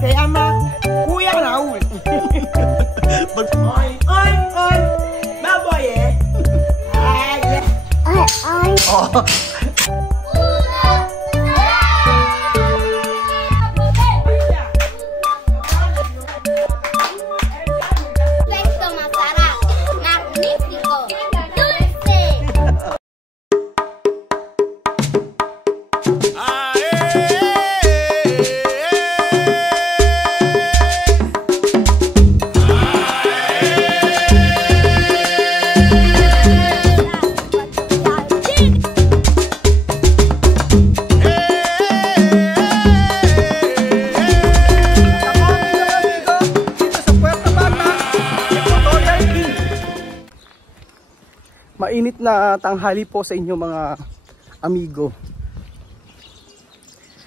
se llama Kuya Raúl. Oy, oy, oy. Baboy, Ay, ay. Oh. Mainit na tanghali po sa inyo mga amigo.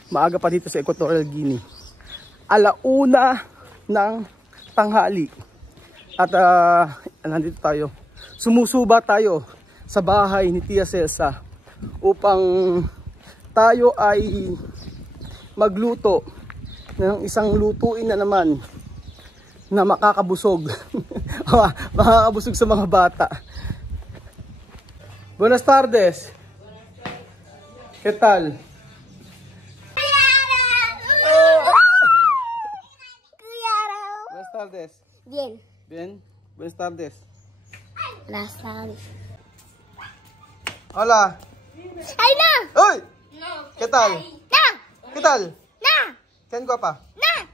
Maaga pa dito sa Equatorial Guinea. Alauna ng tanghali. At nandito tayo. Sumusuba tayo sa bahay ni Tia Celsa upang tayo ay magluto ng isang lutuin na naman na makakabusog. Makakabusog sa mga bata. Buenas tardes. ¿Qué tal? Buenas tardes. Bien. Bien. Buenas tardes. Buenas tardes. Hola. ¡Ay, no! ¡Uy! ¿Qué tal? ¡No! ¿Qué tal? ¡No! ¿Quién guapa? ¡No!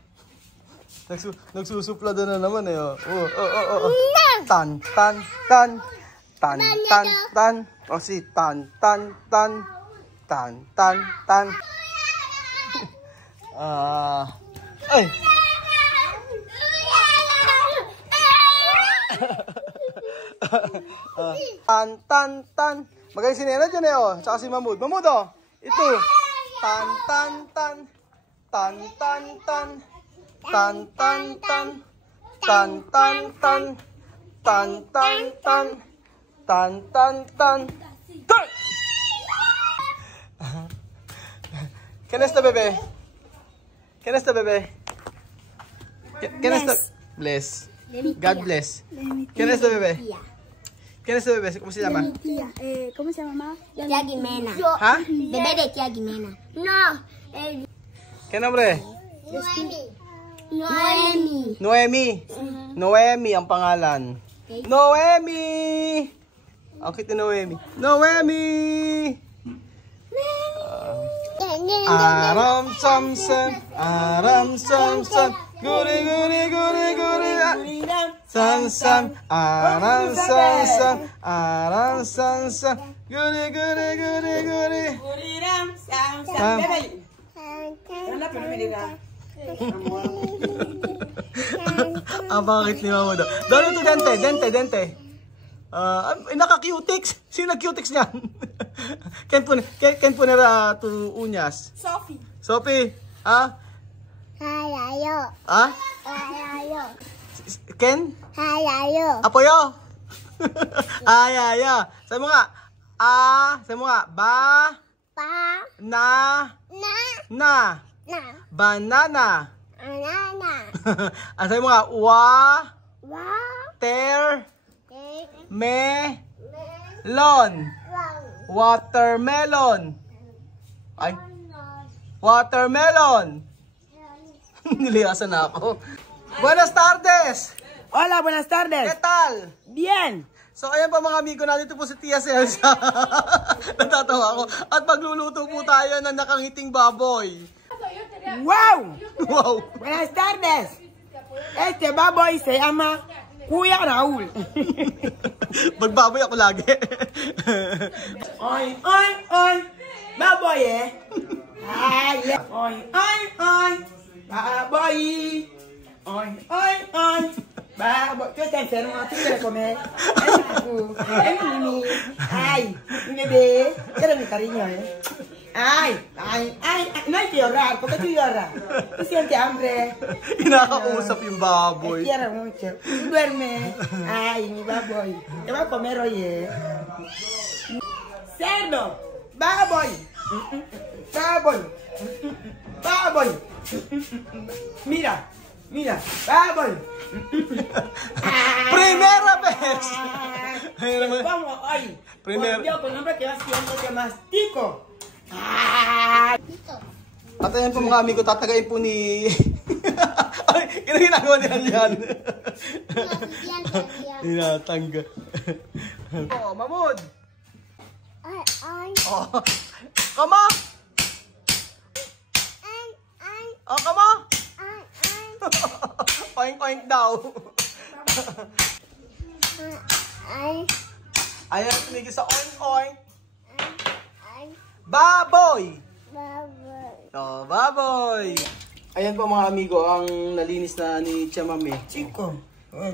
Nagsusupla doon na naman eh. Oh. ¡No! Tan, tan, tan. Tan, tan, tan. O si tan, tan, tan. Tan, tan, tan. Ay! Tan, tan, tan. Magaling si Nena dyan eh oh. Tsaka si Mahmoud. Mahmoud oh. Ito. Tan, tan, tan. Tan, tan, tan. Tan, tan, tan. Tan, tan, tan. Tan, tan, tan. Tan, tan, tan. Tan! ¿Quién es este bebé? ¿Quién es este bebé? ¿Quién es este? Bless. God bless. ¿Quién es este bebé? ¿Quién es este bebé? ¿Cómo se llama? Mi tía. ¿Cómo se llama, mamá? Tía Guimena. ¿Ah? Bebé de tía Guimena. No. ¿Qué nombre? Noemi. Noemi. Noemi ang pangalan. Noemi! Ang cute ni Noemi. Noemi! Aram samsam, aram samsam, guri guri guri guri, samsam, aram samsam, aram samsam, guri guri guri guri, Guriram, sam. Bebe. Ano pa namin nila? Bakit ni Mama daw? Doon ito, dente. Naka-cutix. Sino nag-cutix niyan? Ken po nila to unyas? Sophie. Ha? Hayayo. Ha? Hayayo. Ken? Hayayo. Apoyo. Ayaya. Sabi mo nga. Sabi mo nga. Ba. Pa. Na. Na. Banana. Anana. Sabi mo nga. Wa. Wa. Ter. Te. Melon. Long. Watermelon. Ay. Watermelon. Niliyasan na ako. Buenas tardes. Hola, buenas tardes. ¿Qué tal? Bien. So ayan pa mga amigo, nandito po si Tia Celsa. Natatawa ako. At magluluto po tayo ng nakangiting baboy. Wow. Wow. Buenas tardes. Este baboy se llama Kuya Raúl. Magbaboy ako lagi. Oy, oy, oy. Baboy Ay, oy, oy, oy. Baboy. Oy, oy, oy. Baboy. ¿Tú estás enfermo? ¿Tú quieres comer? Ay, Mimi. Ay, mi bebé. Eres mi cariño, Ay, no hay que llorar, ¿por qué tú lloras? ¿Tú sientes hambre? Inakausap yung baboy. Te quiero mucho. Duerme. Ay, mi baboy. ¿Qué va a comer hoy, Cerdo. Baboy. Baboy. Baboy. Mira, mira, baboy. Primera vez. Ayun naman. Vamos, ay. Primer- Por Dios, con nombre que va siendo que mastico. At ayan po mga amigo, tatagayin po ni... Ay, ginagawa niya yan. Tinatangga. Oh, Mamud. Ay. Oh. Kama. Oh, kama. Oink oink daw. Ayan, tumigil sa oink oink. Baboy. Oh, baboy. Ayan po mga amigo, ang nalinis na ni Chamame. Chico,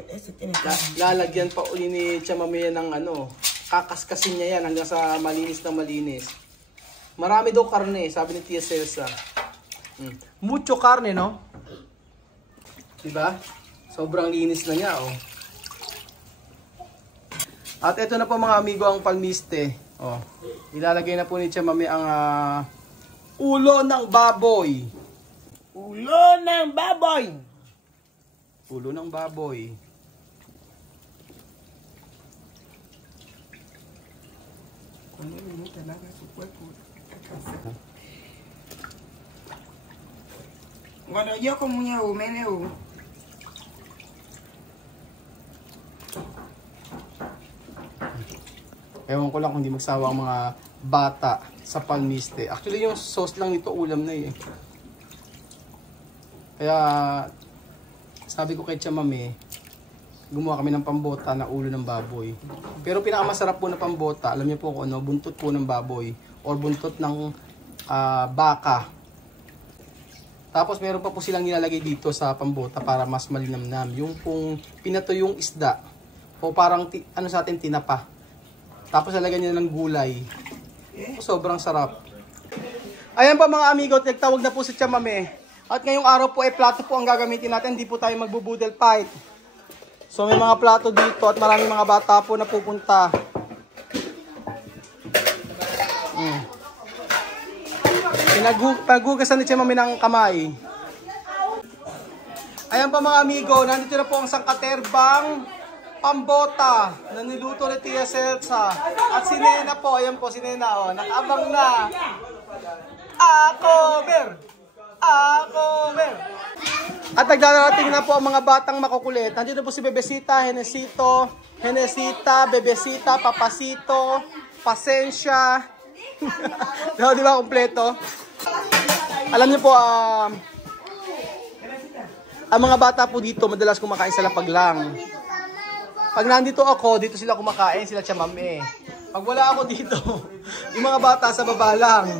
ese tiene Lalagyan pa uli ni Chamame yan ng ano, kakaskasin niya yan hanggang sa malinis na malinis. Marami daw karne, sabi ni Tia Celsa. Mucho karne, no? Diba? Sobrang linis na niya, oh. At ito na po mga amigo ang palmiste. Oh. Ilalagay na po ni Chamame ang ulo ng baboy. ulo ng baboy. Ulo ng baboy. Cuando yo como una meneo. Ewan ko lang kung hindi magsawa ang mga bata sa palmiste. Actually, yung sauce lang nito ulam na eh. Kaya, sabi ko kay Chamame, gumawa kami ng pambota na ulo ng baboy. Pero pinakamasarap po na pambota, alam niyo po kung ano, buntot po ng baboy or buntot ng baka. Tapos meron pa po silang nilalagay dito sa pambota para mas malinamnam. Yung pong pinato yung isda o parang ano sa atin tinapa. Tapos lalagyan niya ng gulay. Sobrang sarap. Ayan pa mga amigo, nagtawag na po si Chamame. At ngayong araw po ay plato po ang gagamitin natin. Hindi po tayo magbubudel fight. So may mga plato dito at maraming mga bata po na pupunta. Pinagugasan ni Chamame ng kamay. Ayan pa mga amigo, nandito na po ang sangkaterbang pambota na niluto ni Tia Celsa. At si Nena po, ayan po si Nena, oh, nakaabang na. Akomer! Akomer! At nagdarating na po ang mga batang makukulit. Nandito po si Bebesita, Henesito, Henesita, Bebesita, Papasito, Pasensya. Di ba kompleto? Alam niyo po, ang mga bata po dito madalas kumakain sa lapag lang. Pag nandito ako, dito sila kumakain, sila Chamame. Pag wala ako dito, yung mga bata sa baba lang.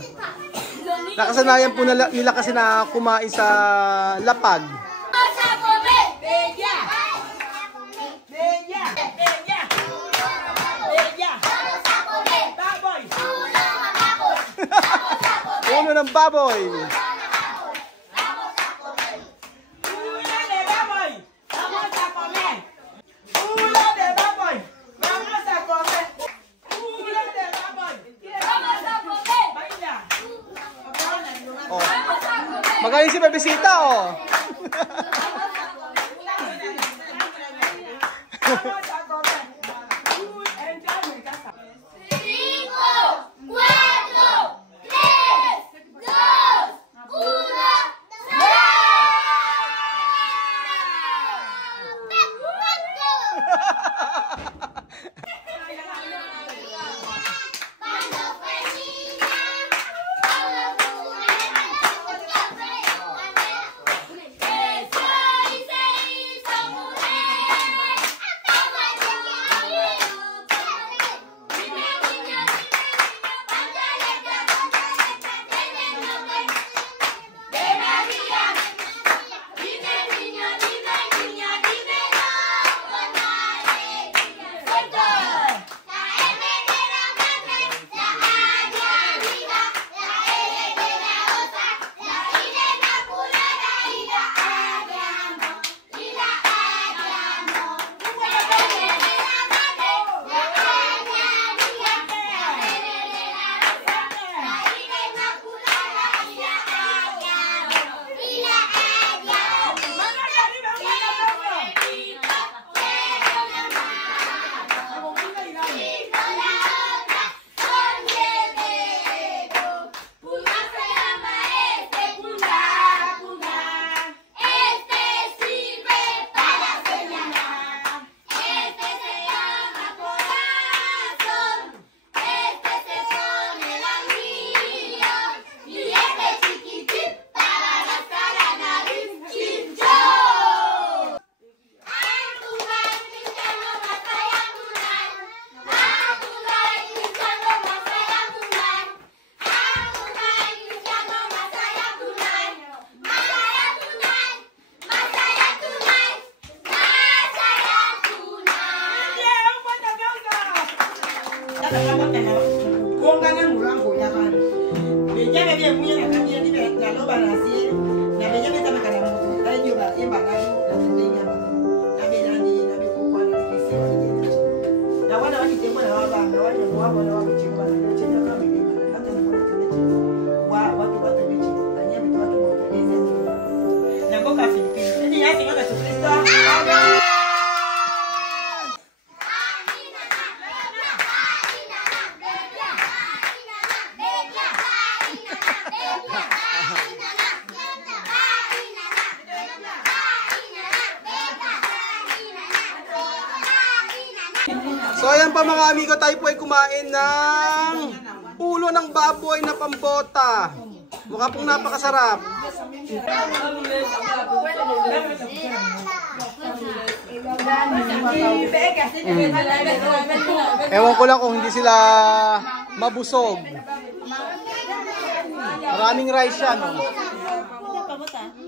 Nakasanayan po nila kasi na kumain sa lapag. Ulo ng baboy. Magaling si Bebesita, oh. So ayan pa mga amigo, tayo po ay kumain ng ulo ng baboy na pambota. Mukha pong napakasarap. Ewan ko lang kung hindi sila mabusog. Maraming rice yan. Oh.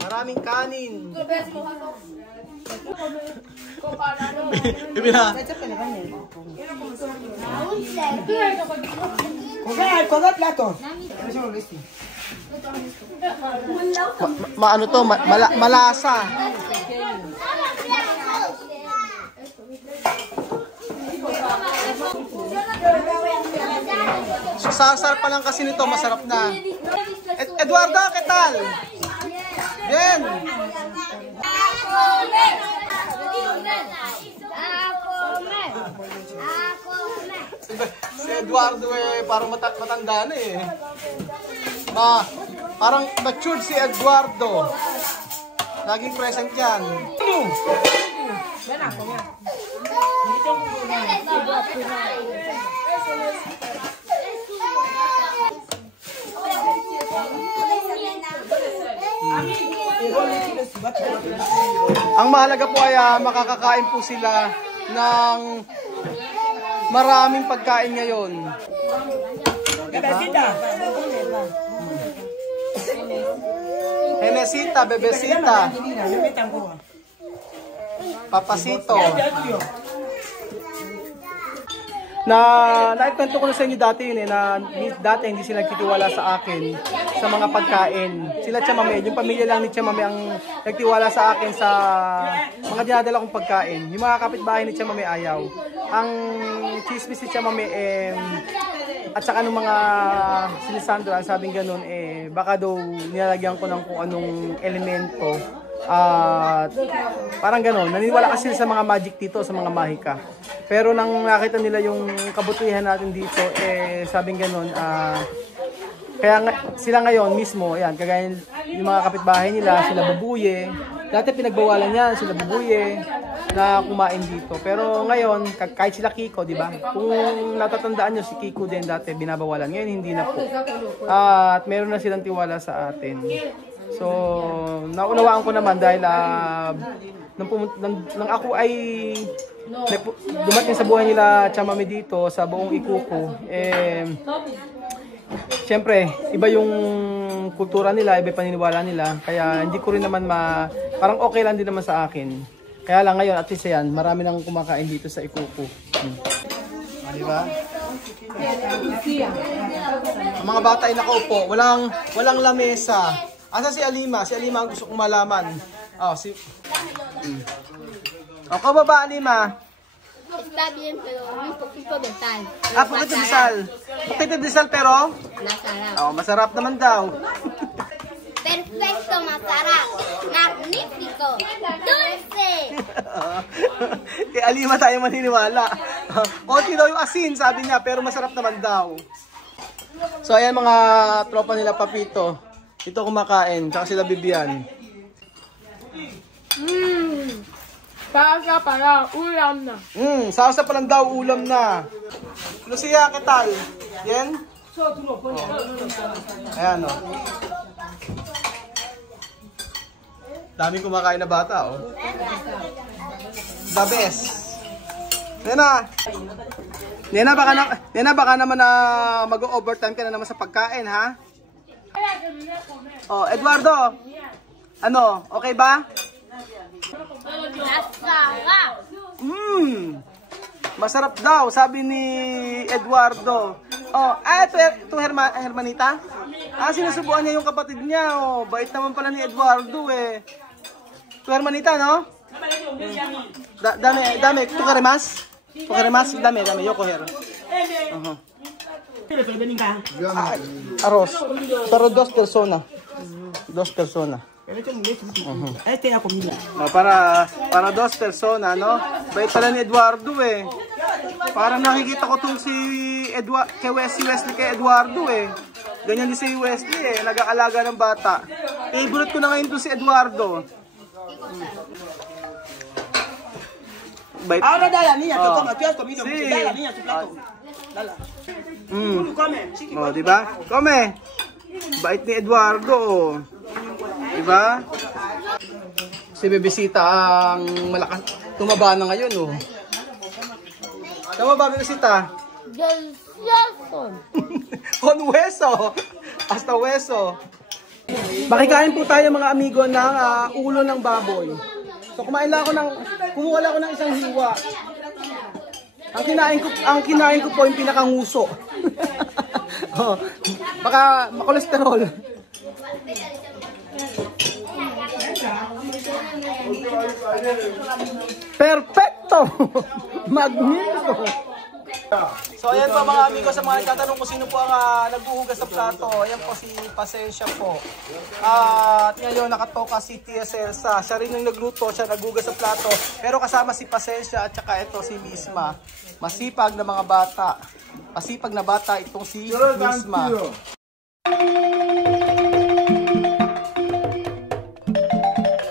Maraming kanin. Ibina. Coga plato. Ano to? Malasa. So sasarap pa lang kasi nito, masarap na. Eduardo, ¿qué tal? Bien. Si Eduardo eh, parang matanda na eh. Parang matured si Eduardo. Laging present yan. Ang mahalaga po ay makakakain po sila ng maraming pagkain ngayon. Henesita, bebesita, papasito. Naikwento ko na sa inyo dati yun eh, na dati hindi sila nagtitiwala sa akin sa mga pagkain. Sila Chamame, yung pamilya lang ni Chamame ang nagtiwala sa akin sa mga dinadala kong pagkain. Yung mga kapitbahay ni Chamame ayaw. Ang chismis ni Chamame at saka nung mga sinisandra, sabing ganun baka daw nilalagyan ko ng kung anong elemento. At parang gano'n, naniniwala kasi sa mga magic dito, sa mga mahika. Pero nang nakita nila yung kabutihan natin dito, sabing gano'n, kaya sila ngayon mismo, ayan, kagaya yung mga kapitbahay nila, sila bubuye. Dati pinagbawalan yan, sila bubuye na kumain dito. Pero ngayon, kahit sila Kiko, di ba? Kung natatandaan nyo si Kiko din dati, binabawalan. Ngayon hindi na po. At meron na silang tiwala sa atin. So, naunawaan ko naman dahil nang ako ay dumating sa buhay nila Chamame dito sa buong Ikuko, siyempre, iba yung kultura nila, iba yung paniniwala nila, kaya hindi ko rin naman parang okay lang din naman sa akin. Kaya lang ngayon, at least yan, marami nang kumakain dito sa Ikuko. Diba? Ang mga bata ay nakaupo, walang lamesa. Asa si Alima? Si Alima ang gusto kong malaman. Ako ba Alima? Está bien, pero muy poquito de sal. Poquito de sal. Poquito de sal pero? Masarap. Masarap naman daw. Perfecto, masarap. Magnifico. Dulce. Kay Alima tayo maniniwala. Konti daw yung asin, sabi niya, pero masarap naman daw. So ayan mga tropa nila Papito. Ito kumakain, tsaka sila Bibian. Sasa pala, ulam na. Sasa pa lang daw, ulam na. Lucia, ¿qué tal? Bien? Ayan, oh. Daming kumakain na bata, oh. The best. Nena, baka naman na mag-overtime ka na naman sa pagkain, ha? Oh, Eduardo. Ano, okay ba? Masarap. Masarap daw, sabi ni Eduardo. Oh, ito Hermanita? Sinusubuan niya yung kapatid niya. Oh, bait naman pala ni Eduardo eh. Ito Hermanita, no? Dami. Tu karemas? Dami. Yoko hero. Arroz. Pero 2 persona. 2 persona. Para 2 persona, no? Bait pala ni Eduardo eh. Parang nakikita ko tong si Wesley kay Eduardo eh. Ganyan din si Wesley eh, nag-aalaga ng bata. Ibulot ko na ngayon to si Eduardo. Ahora dale a la niña que coma. Tú has comido mucho. Dale a la niña su plato. Dale. Come, chiqui. Oh, di ba? Come. Bait ni Eduardo. Diba? Si Bebesita ang malakas. Tumaba na ngayon, oh. Tama ba, Bebesita? Delicioso. Con hueso. Hasta hueso. Makikain po tayo mga amigo ng ulo ng baboy. So kumuha lang ako ng isang hiwa. Ang kinain ko po yung pinakanguso. Oh, baka makolesterol. Perfecto! Magnifico! So ayan po mga amigo, sa mga nagtatanong kung sino po ang naghuhugas sa plato. Ayan po si Pasensya po. At ngayon nakatoka si Tia Celsa. Siya rin yung nagluto, siya naghuhugas sa plato. Pero kasama si Pasensya at saka ito si Misma. Masipag na mga bata. Masipag na bata itong si Misma.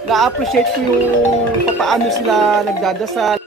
Na-appreciate ko yung paano sila nagdadasal.